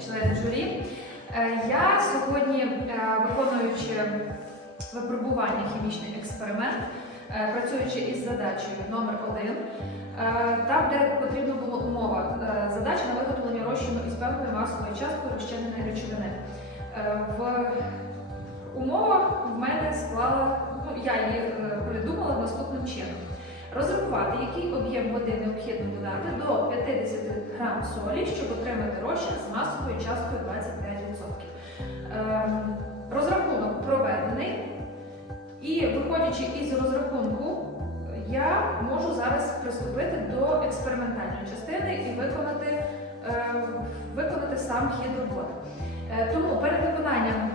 члени журі. Е, Я сьогодні, е, виконуючи випробування хімічний експеримент, е, працюючи із задачею номер 1 там, де потрібна була умова задача на виготовлення розчину із певною масовою часткою розчиненої речовини. В умовах в мене склала, ну я її придумала наступним чином. Розрахувати, який об'єм води необхідно додати до 50 грам солі, щоб отримати розчин з масовою часткою 25%. Ем, Розрахунок проведений, і виходячи із розрахунку, я можу зараз приступити до експериментальної частини і виконати, е, виконати сам хід роботи. Е, Тому перед виконанням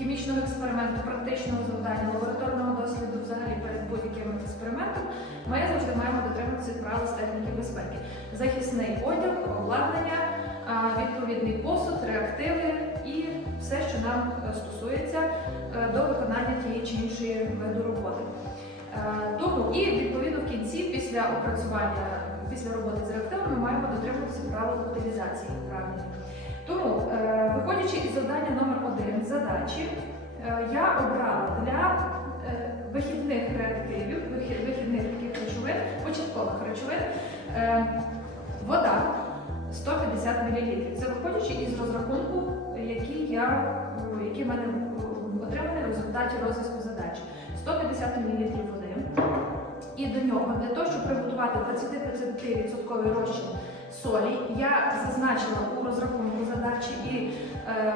хімічного експерименту, практичного завдання, лабораторного досліду, взагалі перед будь-яким експериментом, ми завжди маємо дотримуватися правил з техніки безпеки. Захисний одяг, обладнання, відповідний посуд, реактиви і все, що нам е, стосується е, до виконання тієї чи іншої виду роботи. Е, Тому і відповідно в кінці, після опрацювання, після роботи з реактивами, ми маємо дотримуватися правил утилізації правильно. Тому, е, виходячи із завдання номер один задачі, е, я обрала для е, вихідних реактивів, вихідних таких речовин, початкових речовин, вода 150 мл. Це виходячи із розрахунку, який я, який в мене отриманий в результаті розв'язку задачі. 150 мл води. І до нього, для того, щоб приготувати 25% розчин солі, я зазначила у розрахунку задачі і е,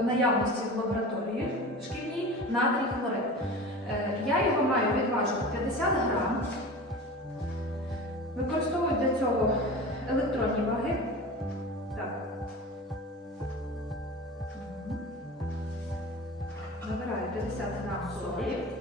в наявності в лабораторії шкільній натрій хлорид. Е, я його маю відважити 50 грам. Використовую для цього електронні ваги. Так. Набираю 50 грам солі.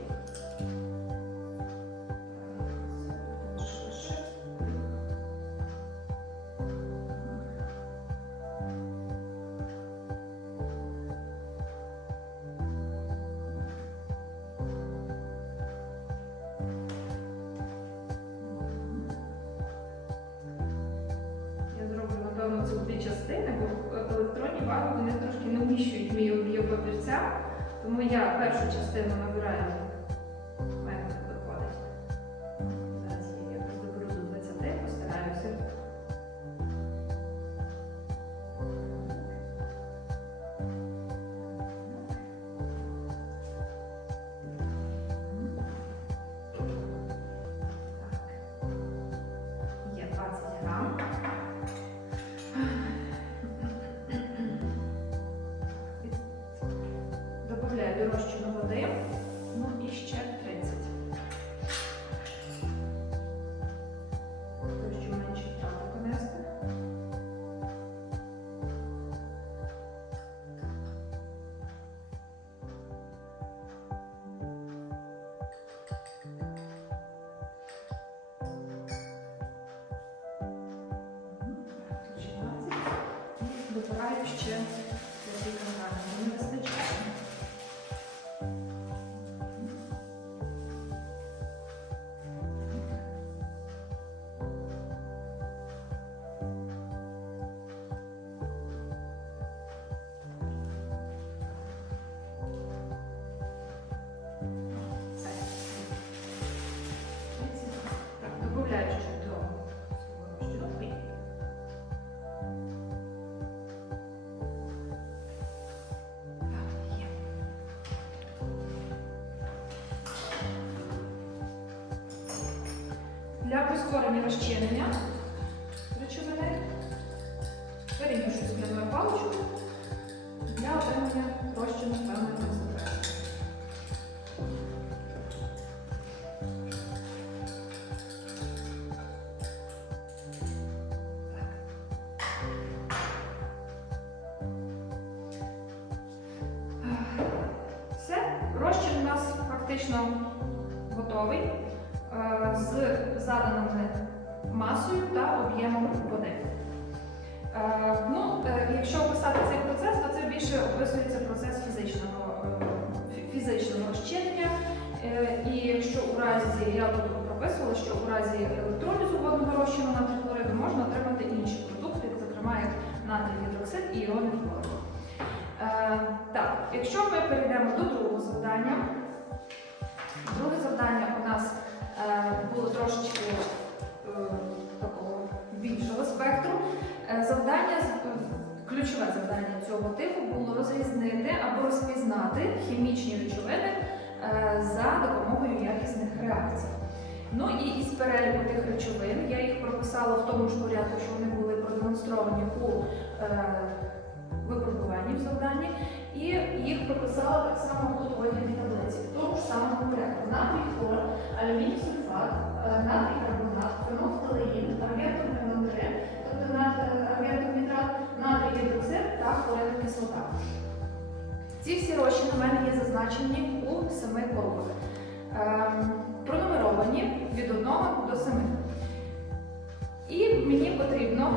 Я першу частину І Добираю ще декілька грамів. Не вистачає. Прискорення розчинення речовини. Перемішую скляною паличкою у разі електролізу водного розчину на трихлориду можна отримати інші продукти, зокрема як натрій гідроксид і іони хлору. Е, так, якщо ми перейдемо до другого завдання, друге завдання у нас е, було трошечки е, такого більшого спектру. Е, завдання, е, ключове завдання цього типу було розрізнити або розпізнати хімічні речовини е, за допомогою якісних реакцій. Ну і із переліку тих речовин я їх прописала в тому ж порядку, що вони були продемонстровані у е, випробуванні в завданні, і їх прописала так само тут в одній таблиці, в тому ж самому порядку. Натрій хлор, алюміній сульфат, е, натрій карбонат, фенофталеїн, аргентум НО3, тобто на- е, нітрат, натрій гідроксид та хлоридна кислота. Ці всі розчини у мене є зазначені у семи колбах. Ем, від 1 до 7. І мені потрібно,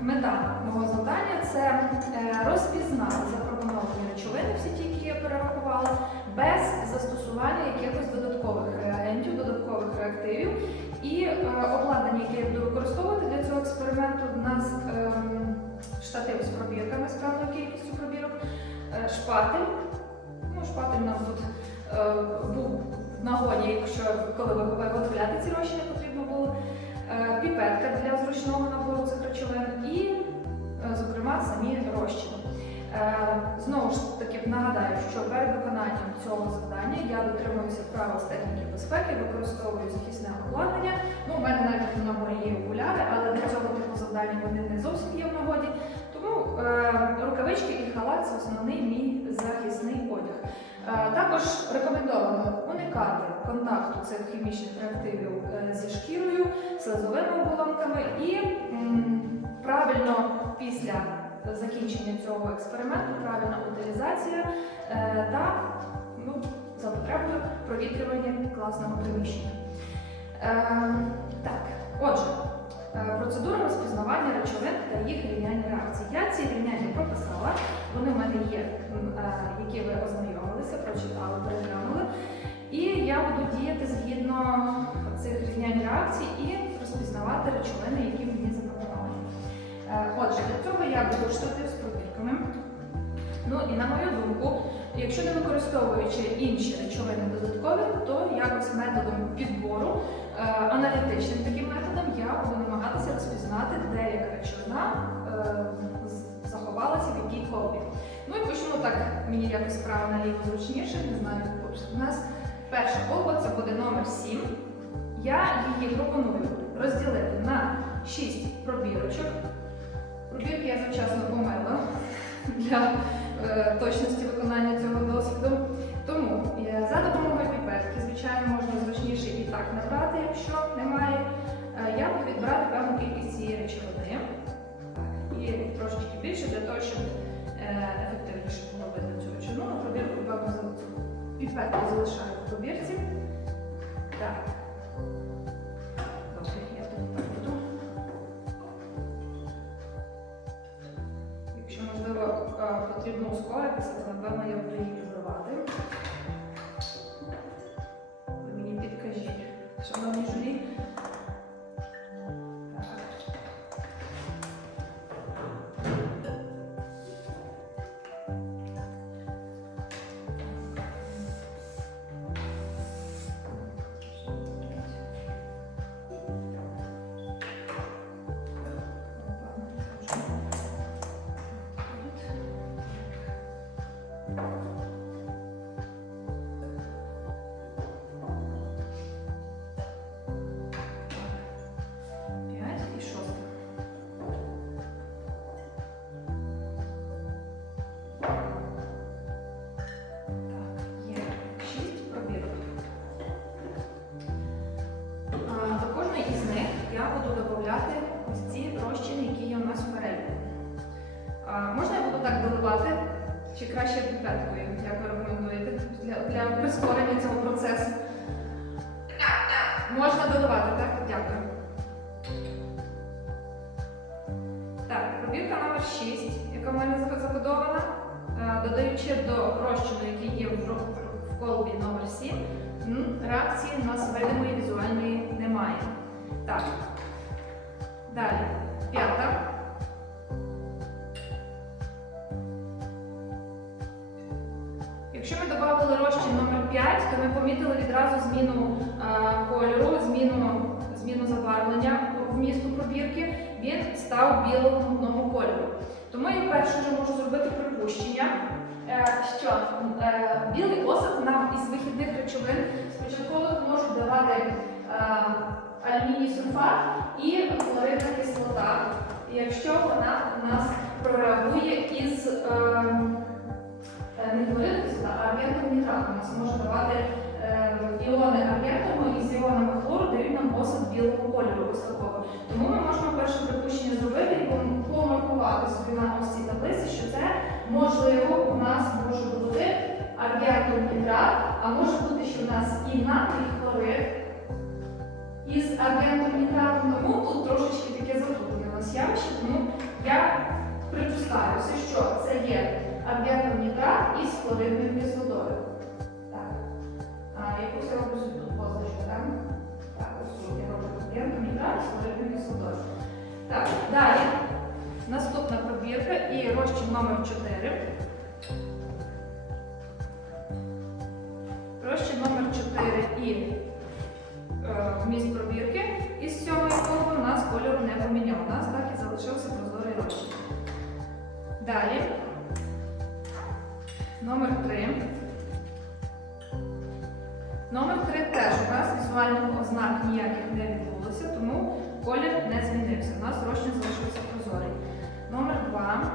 мета мого завдання це е, розпізнати запропоновані речовини, всі ті, які я перерахувала, без застосування якихось додаткових реагентів, додаткових реактивів. І е, обладнання, яке я буду використовувати для цього експерименту, у нас ем, штатив з пробірками, з певною кількістю пробірок, е, шпатель. Ну, шпатель нам тут якщо коли ви виготовляти ці розчини, потрібно було. Е, піпетка для зручного набору цих речовин і, е, зокрема, самі розчини. Е, Знову ж таки нагадаю, що перед виконанням цього завдання я дотримуюся правил з техніки безпеки, використовую захисне обладнання. Ну, у мене навіть наборі є окуляри, але для цього типу завдання вони не зовсім є в нагоді. Тому рукавички і халат це основний мій захисний одяг. Е, Також рекомендовано уникати контакту цих хімічних реактивів е, зі шкірою, слизовими оболонками і правильно після закінчення цього експерименту правильна утилізація е, та ну, за потребою провітрювання класного приміщення. Так, отже, процедура розпізнавання речовин та їх рівняння реакцій. Я ці рівняння прописала, вони в мене є, які ви ознайомилися, прочитали, переглянули. І я буду діяти згідно цих рівнянь реакцій і розпізнавати речовини, які мені запропоновані. Е, Отже, для цього я буду штатив з пробірками. Ну і на мою думку, якщо не використовуючи інші речовини додаткові, то якось методом підбору, е, аналітичним таким методом, я буду намагатися розпізнати, де яка речовина е, заховалася в якій колбі. Так, мені якось справа наліво зручніше, не знаю, у нас перша колба це буде номер 7. Я її пропоную розділити на 6 пробірочок. Пробірки я завчасно помила для е, точності виконання цього досвіду. Тому е, за допомогою піпетки, звичайно, можна зручніше і так набрати, якщо немає. Е, я буду відбирати певну кількість цієї речовини. І трошечки більше для того, щоб ефективніше було видно цю речовину. На пробірку, певно, піпетку залишаю в пробірці. Так. Якщо можливо е, потрібно ускоритися, то напевно я буду її вибивати. Ви мені підкажіть, шановні журі. Прискорення цього процесу? Можна доливати, так? Дякую. Так, пробірка номер 6, яка в мене закодована, е, додаючи до розчину, який є в колбі номер 7, реакції у нас видимої візуальної немає. Так. Далі. Помітили відразу зміну е, кольору, зміну, зміну забарвлення в місту пробірки. Він став білого кольору. Тому я перше вже можу зробити припущення, е, що е, білий осад нам із вихідних речовин спочатку можуть давати алюміній сульфат і хлоридна кислота, якщо вона у нас прореагує із не хлоридна а аргентом нітрат. Нас може давати е, іони аргентому і з іонами хлору дають нам осад білого кольору такого. Тому ми можемо перше припущення зробити і помаркувати собі на ось таблиці, що це можливо у нас може бути аргентом нітрат, а може бути, що в нас і натрій хлорид із аргентом нітратом. Тому тут трошечки таке нас явище, тому я припускаюся, що це є аргентом нітрат із хлоридною кислотою. Так. А, якусь я роблю тут позначку, так? Так, ось тут я роблю аргентом нітрат з хлоридною кислотою. Так, далі. Наступна пробірка і розчин номер 4. Розчин номер 4 і е, вміст пробірки із сьомої колби у нас кольору не поміняв. У нас так і залишився прозорий розчин. Далі. Номер 3. Номер 3 теж у нас візуальних ознак ніяких не відбулося, тому колір не змінився. У нас розчин залишився прозорий. Номер 2.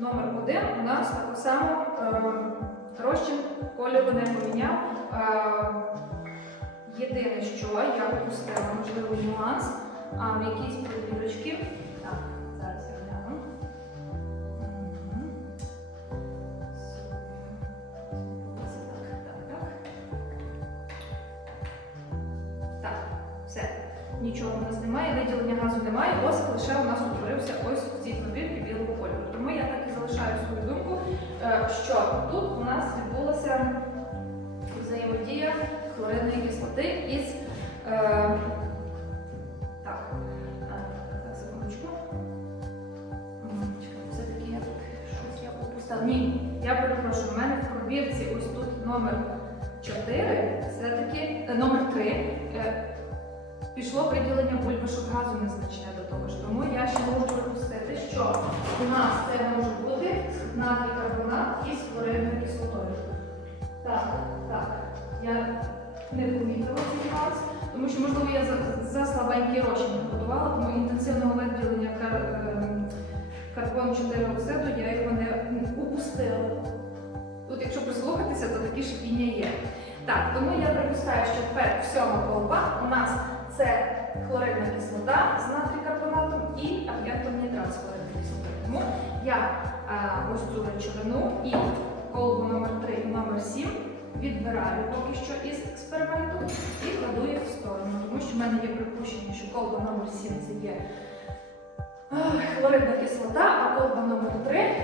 Номер 1 у нас так само е, розчин кольору не поміняв. Е, єдине, що я пропустила, можливо, нюанс, а в якійсь перевірочці. Так, зараз я гляну. Так, так, так. Так, все. Нічого у нас немає, виділення газу немає, осад лише у нас утворився ось в цій пробірці тут у нас відбулася взаємодія хлоридної кислоти із. Е, так, е, так, секундочку. Все-таки я тут щось я пропустила. Ні, я перепрошую, у мене в пробірці ось тут номер 4, все-таки е, номер 3. Пішло виділення бульбашок газу незначне до того ж. Тому я ще можу припустити, що у нас це може бути натрій карбонат із хлоридною кислотою. Так, так. Я не помітила цей нюанс, тому що, можливо, я за, за слабенький розчин готувала, тому інтенсивного виділення кар, ем, карбону 4 оксиду я його не упустила. Тут, якщо прислухатися, то такі шипіння є. Так, тому я припускаю, що тепер всьома колба у нас це хлоридна кислота з натрій-карбонатом і аргентом нітрат з хлоридною кислотою. Тому я а, ось цю речовину і колбу номер 3 і номер 7 відбираю поки що із експерименту і кладу їх в сторону, тому що в мене є припущення, що колба номер 7 це є хлоридна кислота, а колба номер 3,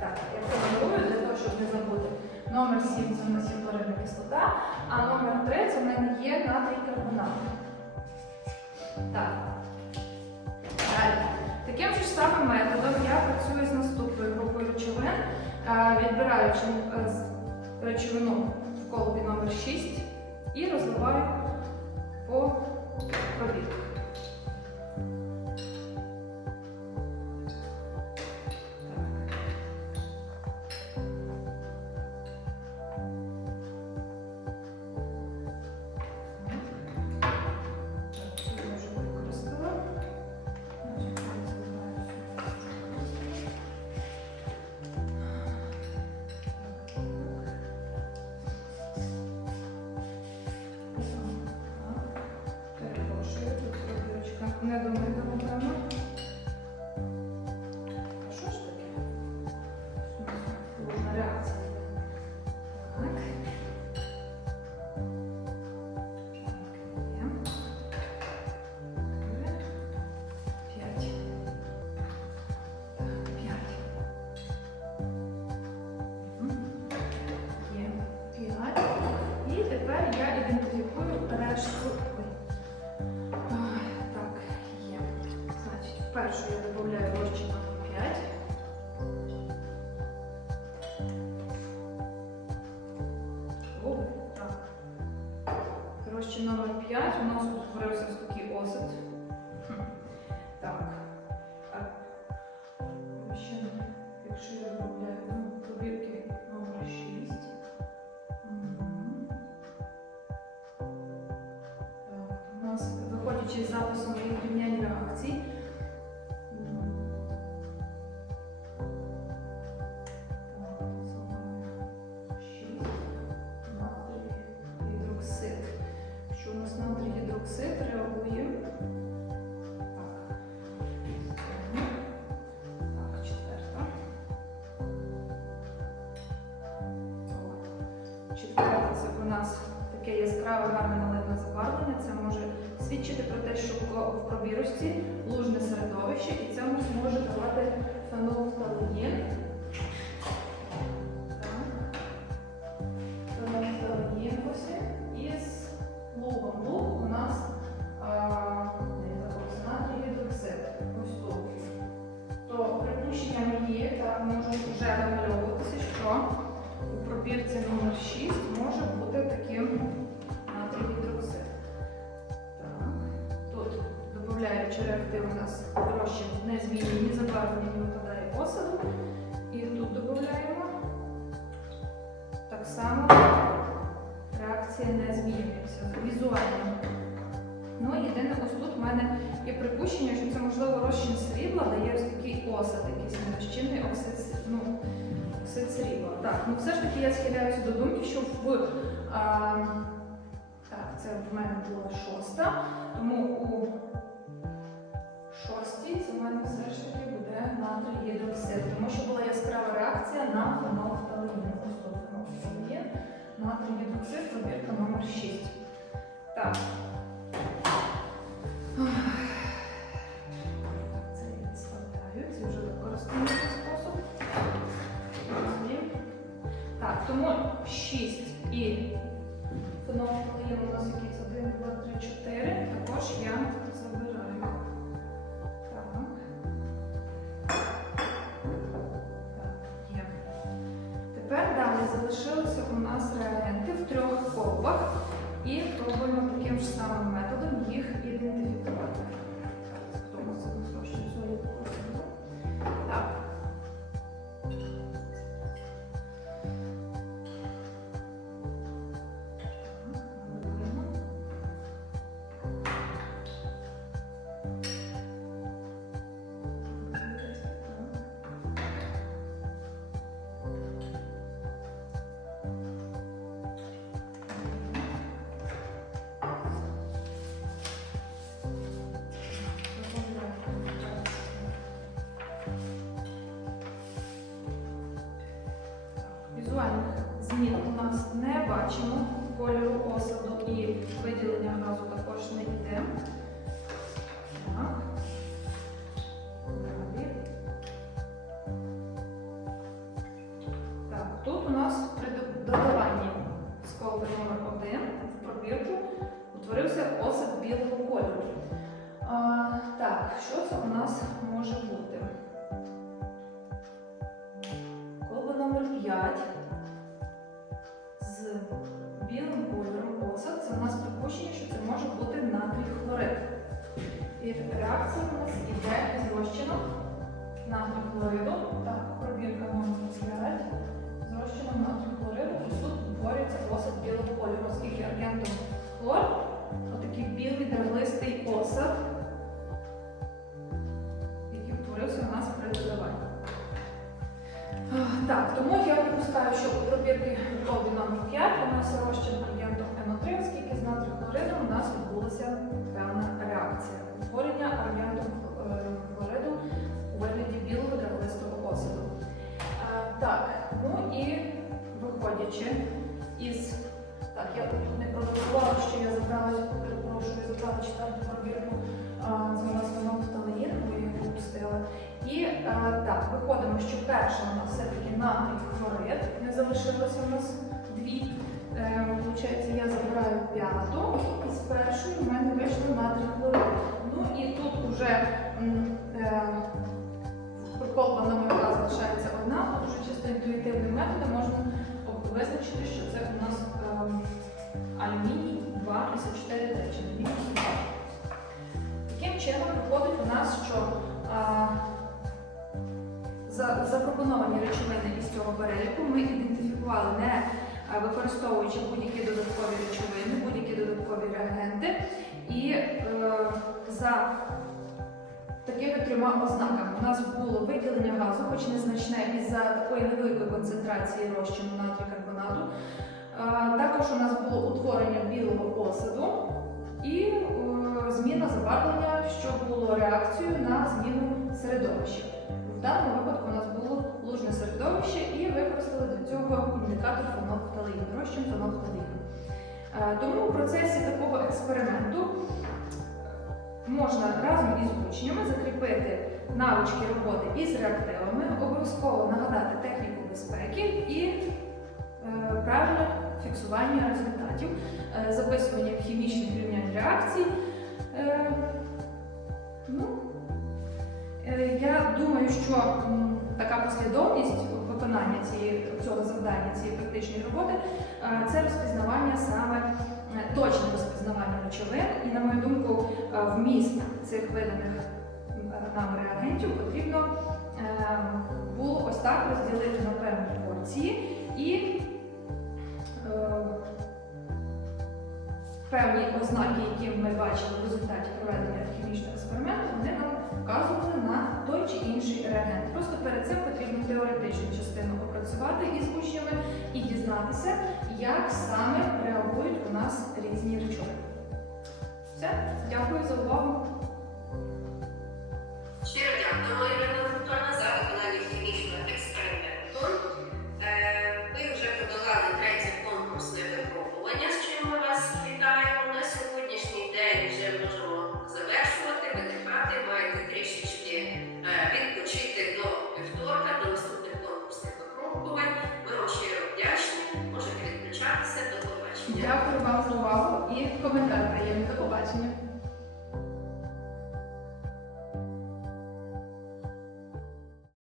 так, я формулюю для того, щоб не забути. Номер 7 це у нас є хлоридна кислота, а номер 3 це в мене є натрій карбонат. Так. Далі. Таким же самим методом я працюю з наступною групою речовин, е, відбираючи е, речовину в колбі номер 6 і розливаю una 5 у нас утворився ось такий осад. Так. Ще, якщо я виробляю ну, пробірки номер 6. Так, у нас, виходячи з запису в Так, ну все ж таки я схиляюся до думки, що в а, так, це в мене була шоста, тому у шостій це в мене все ж таки буде натрій гідроксид, тому що була яскрава реакція на фенолфталеїн. Ось тут фенолфталеїн, натрій гідроксид, пробірка номер 6. Так. Фенолфталеїн у нас якийсь 1, 2, 3, 4. Також я забираю. Є. Тепер далі залишилися у нас реагенти в трьох колбах і пробуємо таким ж самим методом їх бачимо. Кольору осаду і виділення газу також не йде. І реакція у нас іде із розчином хлориду. Так, пробірка номер 5 з розчином натрій хлориду. Тут утворюється осад білого кольору, оскільки аргентом хлор отакий білий драглистий осад, який утворився у нас при додаванні. Так, тому я припускаю, що у пробірки номер 5 у нас розчин агентом НО3, Так, ну і виходячи із. Так, я тут не прорахувала, що я забрала, перепрошую, забрала четверту пробірку. А, Це у нас бо я пропустила. І е, так, виходимо, що перша у нас все-таки натрій хлорид. Не залишилося у нас дві. Е, Получається, я забираю п'яту, і з першої в мене вийшло натрій хлорид. Ну і тут вже е, приколба номер 2 залишається одна, тут вже чисто інтуїтивним методом можна визначити, що це у нас ем, алюміній 2,54 речення. Мінус 2. Таким чином виходить у нас, що а, за, запропоновані речовини із цього переліку ми ідентифікували не використовуючи будь-які додаткові речовини, будь-які додаткові реагенти. І е, за такими трьома ознаками у нас було виділення газу, хоч незначне із-за такої невеликої концентрації розчину натрію карбонату. Також у нас було утворення білого осаду і е, зміна забарвлення, що було реакцією на зміну середовища. В даному випадку у нас було лужне середовище і використали до цього індикатор фенофталеїну, розчин фенофталеїну. Е, Тому у процесі такого експерименту можна разом із учнями закріпити навички роботи із реактивами, обов'язково нагадати техніку безпеки і е, правильне фіксування результатів, е, записування хімічних рівнянь реакцій. Е, ну, е, я думаю, що м, така послідовність виконання цієї, цього завдання, цієї практичної роботи е, це розпізнавання саме е, точне розпізнавання речовин. І, на мою думку, е, вміст цих виданих нам реагентів потрібно е, було ось так розділити на певні порції і е, певні ознаки, які ми бачили в результаті проведення хімічного експерименту, вони нам вказували на той чи інший реагент. Просто перед цим потрібно теоретичну частину опрацювати із учнями і дізнатися, як саме реагують у нас різні речовини. Все, дякую за увагу. Щиро дякую, Ірина Анатольовна,